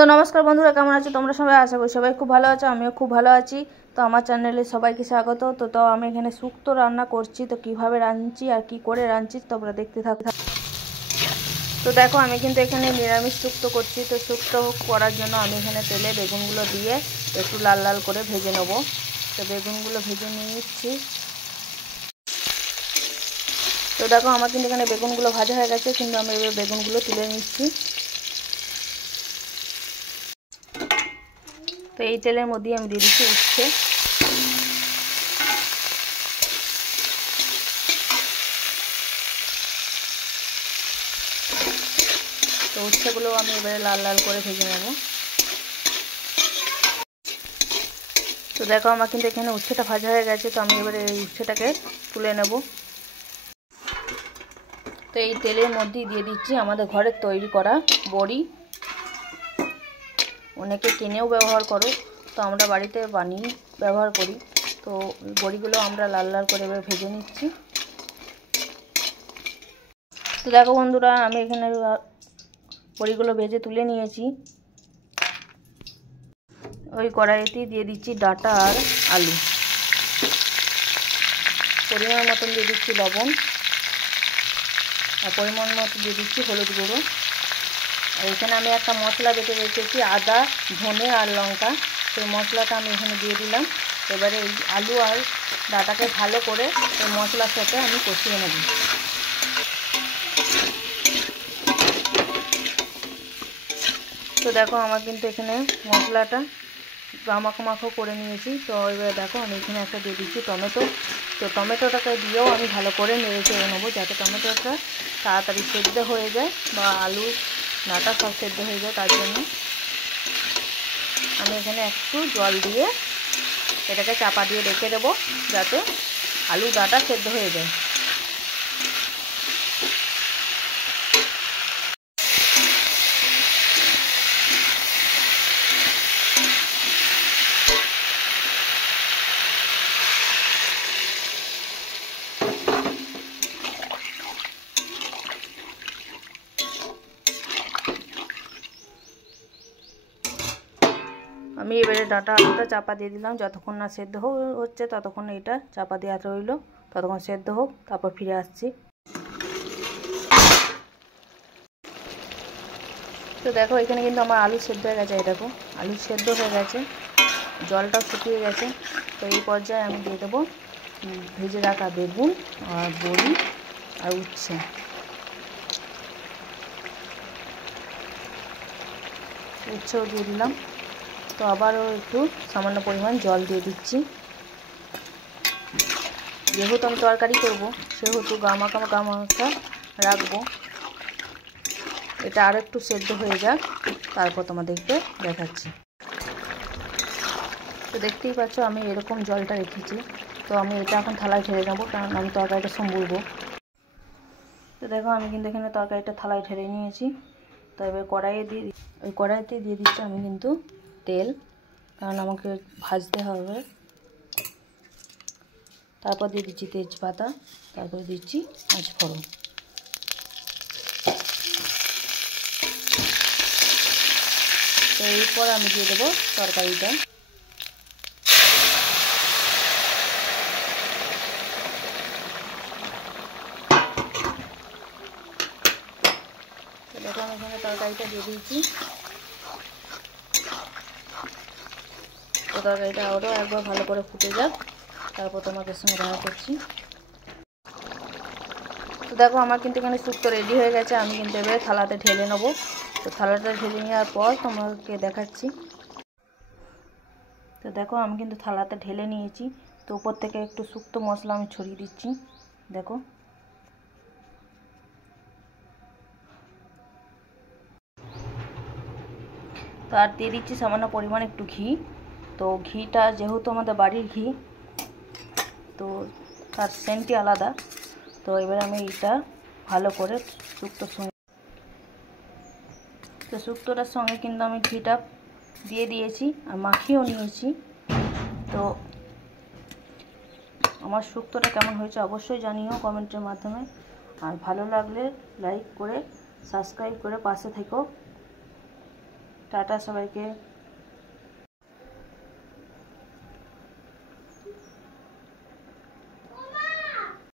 তো নমস্কার বন্ধুরা, কেমন আছো তোমরা সবাই? আশা করি সবাই খুব ভালো আছো, আমিও খুব ভালো আছি। তো আমার চ্যানেলে সবাইকে স্বাগত। তো আমি এখানে শুক্তো রান্না করছি। তো কিভাবে রাঁধছি আর কি করে রাঁধছি তোমরা দেখতে থাকো। তো দেখো, আমি কিন্তু এখানে নিরামিষ শুক্তো করছি। তো শুক্তো করার জন্য আমি এখানে তেলে বেগুনগুলো দিয়ে একটু লাল লাল করে ভেজে নেবো। তো বেগুনগুলো ভেজে নিয়ে নিচ্ছি। তো দেখো, আমার কিন্তু এখানে বেগুনগুলো ভাজা হয়ে গেছে, কিন্তু আমি এবার বেগুনগুলো তুলে নিচ্ছি। তো এই তেলের মধ্যেই আমি দিয়ে দিচ্ছি উচ্ছে। তো উচ্ছেগুলো আমি এবারে লাল লাল করে ভেজে নেব। তো দেখো, আমার কিন্তু এখানে উচ্ছেটা ভাজা হয়ে গেছে। তো আমি এবারে এই উচ্ছেটাকে তুলে নেব। তো এই তেলের মধ্যেই দিয়ে দিচ্ছি আমাদের ঘরের তৈরি করা বড়ি। অনেকে কিনেও ব্যবহার করো, তো আমরা বাড়িতে বানিয়ে ব্যবহার করি। তো বড়িগুলো আমরা লাল লাল করে এবার ভেজে নিচ্ছি। তো দেখো বন্ধুরা, আমি এখানে বড়িগুলো ভেজে তুলে নিয়েছি। ওই কড়াইতেই দিয়ে দিচ্ছি ডাঁটা আর আলু। পরিমাণ মতন দিয়ে দিচ্ছি লবণ, আর পরিমাণ মতন দিয়ে দিচ্ছি হলুদ গুঁড়ো। আর এখানে আমি একটা মশলা বেটে রেখেছি, আদা, ধনে আর লঙ্কা। সেই মশলাটা আমি এখানে দিয়ে দিলাম। এবারে এই আলু আর ডাঁটাকে ভালো করে এই মশলার সাথে আমি কষিয়ে নেব। তো দেখো, আমার কিন্তু এখানে মশলাটা মাখো মাখো করে নিয়েছি। তো এবার দেখো, আমি এখানে একটা দিয়ে দিচ্ছি টমেটো। তো টমেটোটাকে দিয়েও আমি ভালো করে নেড়ে চেড়ে নেবো, যাতে টমেটোটা তাড়াতাড়ি সেদ্ধ হয়ে যায় বা আলু ডাঁটা সব সেদ্ধ হয়ে যায়। তার জন্য আমি এখানে একটু জল দিয়ে এটাকে চাপা দিয়ে রেখে দেবো, যাতে আলু ডাঁটা সেদ্ধ হয়ে যায়। আমি এবারে ডাঁটা আলুটা চাপা দিয়ে দিলাম। যতক্ষণ না সেদ্ধ হচ্ছে ততক্ষণ এটা চাপা দেওয়া রইল, ততক্ষণ সেদ্ধ হোক, তারপর ফিরে আসছি। তো দেখো, এখানে কিন্তু আমার আলু সেদ্ধ হয়ে গেছে। এই দেখো, আলু সেদ্ধ হয়ে গেছে, জলটাও শুকিয়ে গেছে। তো এই পর্যায়ে আমি দিয়ে দেবো ভেজে রাখা বেগুন আর বড়ি আর উচ্ছে। উচ্ছেও দিয়ে দিলাম। তো আবারও একটু সামান্য পরিমাণ জল দিয়ে দিচ্ছি। যেহেতু আমি তরকারি করব, সেহেতু গামাখা রাখবো। এটা আর একটু সেদ্ধ হয়ে যাক, তারপর তোমাদেরকে দেখাচ্ছি। তো দেখতেই পাচ্ছ, আমি এরকম জলটা রেখেছি। তো আমি এটা এখন থালায় ঢেলে নেবো, কারণ আমি তরকারিটা সম্বলবো। তো দেখো, আমি কিন্তু এখানে তরকারিটা থালায় ঢেলে নিয়েছি। তো এবার কড়াইতে দিয়ে দিচ্ছি আমি কিন্তু তেল, কারণ আমাকে ভাজতে হবে। তারপর দিয়ে দিচ্ছি তেজপাতা, তারপরে দিচ্ছি পাঁচফোড়ন। তো এরপর আমি দিয়ে দেবো তরকারিটা। তো দেখো, আমি এখানে তরকারিটা দিয়ে দিয়েছি। তো তরকারিটা আরও একবার ভালো করে ফুটে যাক, তারপর তোমাদের সঙ্গে দেখা করছি। তো দেখো, আমার কিন্তু এখানে শুক্তো রেডি হয়ে গেছে। আমি কিন্তু এবারে থালাতে ঢেলে নেবো। তো থালাটা ঢেলে নেওয়ার পর তোমাকে দেখাচ্ছি। তো দেখো, আমি কিন্তু থালাতে ঢেলে নিয়েছি। তো উপর থেকে একটু শুক্তো মশলা আমি ছড়িয়ে দিচ্ছি। দেখো, তো আর দিয়ে দিচ্ছি সামান্য পরিমাণ একটু ঘি। তো ঘিটা যেহেতু আমাদের বাড়ির ঘি, তো তার সেন্টই আলাদা। তো এবার আমি এটা ভালো করে শুক্তোর সঙ্গে, তো শুক্তোটার সঙ্গে কিন্তু আমি ঘিটা দিয়ে দিয়েছি আর মাখিয়েও নিয়েছি। তো আমার শুক্তোটা কেমন হয়েছে অবশ্যই জানিও কমেন্টের মাধ্যমে। আর ভালো লাগলে লাইক করে সাবস্ক্রাইব করে পাশে থেকো। টাটা সবাইকে।